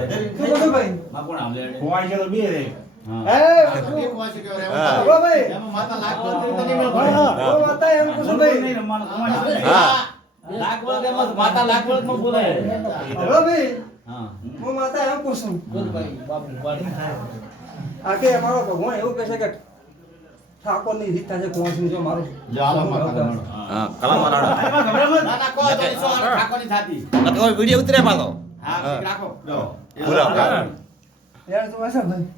બોલો ભાઈ માં કોણ આમ લે ખોવાય છે તો બે રે માતા એમ પૂછો ભાઈ લાખ વર્ષ એમાં માતા લાખ વર્ષ માં બોલે ભાઈ હા હું માતા એમ પૂછું ભાઈ બાપુ પાડી આકે અમારો ભગવાન એવું કહે છે કે ઠાકોરની રીત થાય છે કોણ જો મારું હા કલામાં ના ના કોઈ તો ઈસો ઠાકોરની થાતી તો વિડિયો ઉતરે પાછો હા રાખો પૂરા યાર તો વાસા ભાઈ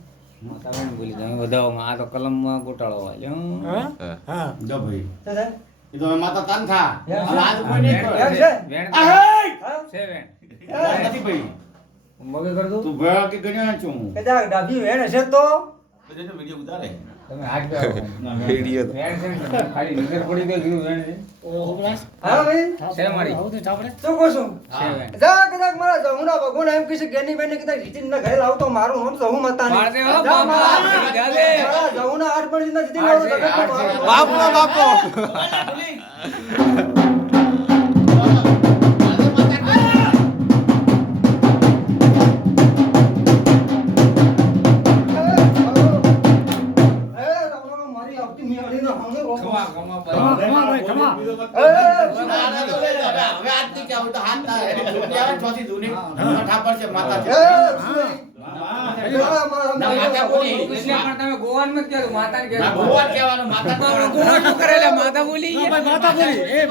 માતા બેન બોલી તમે વધાવમાં આ તો કલમમાં ગોટાળો વાલ્યો હા જો ભાઈ દાદા એ તો માતા તન થા યાર, આજ કોઈ નહીં યાર કરે છે વેણ આ હે હા છે વેણ નથી ભાઈ મગે કર દો તું ભયા કે ગણ્યા છું કદાચ ડાબી વેણ હશે તો પછી તો વિડિયો ઉતારે તમે હાથ બે વિડિયો તો વેણ છે ને ખાલી નજર પડી તો કીધું વેણ છે હા ભાઈ છે મારી શું કહો છો છે વેણ જા કદાચ મારા જહુના ભગવાન એમ કહે છે જ્ઞાની બેન કદાચ જીતીન ના ઘરે લાવતો મારું નામ જહુ માતા પાડ દે હો બાપા જા દે જહુના 8 પડી ના જીતી લાવતો જગત બાપો બાપો મારી આવતી મિયાળી ના હંગે ખમા ખમા ભાઈ ખમા હવે આજથી કે તો હાથ થાય જૂની આવે ચોથી જૂની ઠાપર છે માતા છે ના માતા બોલી એટલે પણ તમે ગોવાન મત કહેજો માતાને કહેજો ના ભગવાન કહેવાનું માતા ગોવાન કરેલા માતા બોલી માતા બોલી એ